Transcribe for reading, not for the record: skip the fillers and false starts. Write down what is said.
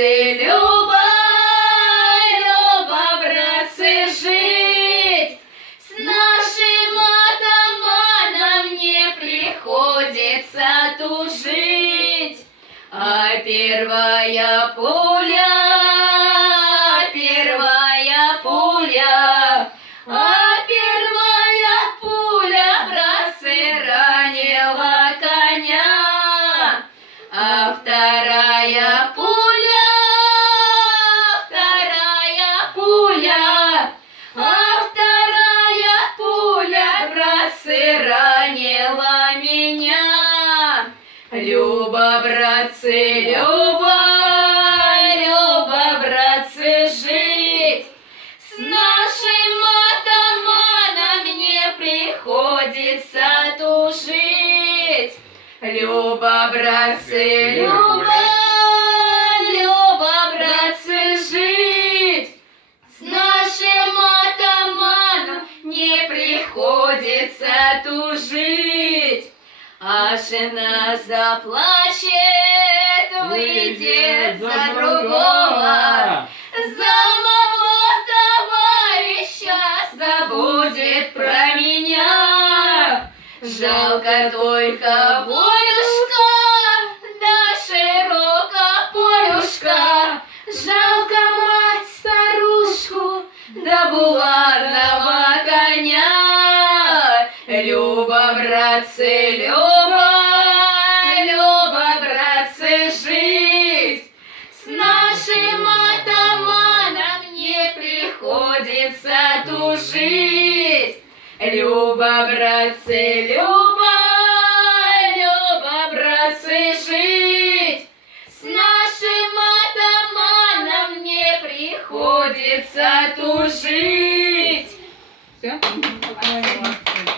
братцы, Люба, Люба, братцы, жить с нашим атаманом не приходится тужить. А первая пуля, братцы, ранила коня. А вторая пуля, братцы, ранила меня. Люба, братцы, Люба, братцы, жить с нашим атаманом не приходится тужить. Люба, братцы, Люба, братцы, жить с нашим атаманом не приходится тужить. А жена заплачет, выйдет за другого, за моего товарища забудет про меня. Жалко только Волюшка, да широко полюшка, жалко мать старушку, да булатного коня. Люба, братцы, Люба, братцы, жить с нашим атаманом не приходится тужить. Люба, братцы, Люба, братцы, жить с нашим атаманом не приходится тужить. Все?